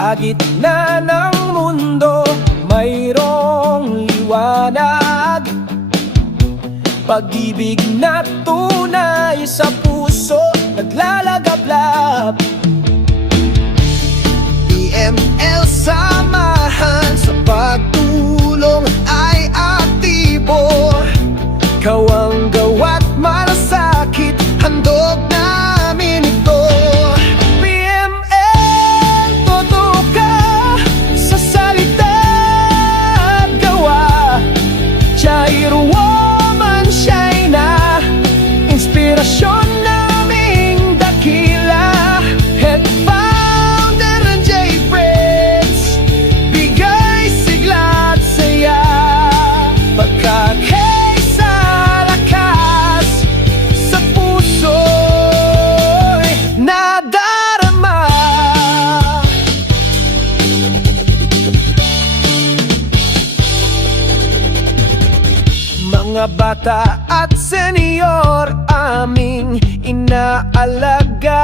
Sa gitna ng mundo, mayroong liwanag. Pag-ibig na tunay sa puso, naglalagablab. PML, samahan sa pagtulong ay aktibo. Kawang-gawa't malasakit, handog namin ito. PML, totoo ka sa salita at gawa. Chairo woman, Shaina, inspirasyon naming dakila. Head founder ng J-Friends, bigay sigla at saya. Pagkakaisa lakas sa puso'y nadarama. Mga bata at senyor, aming inaalagaan.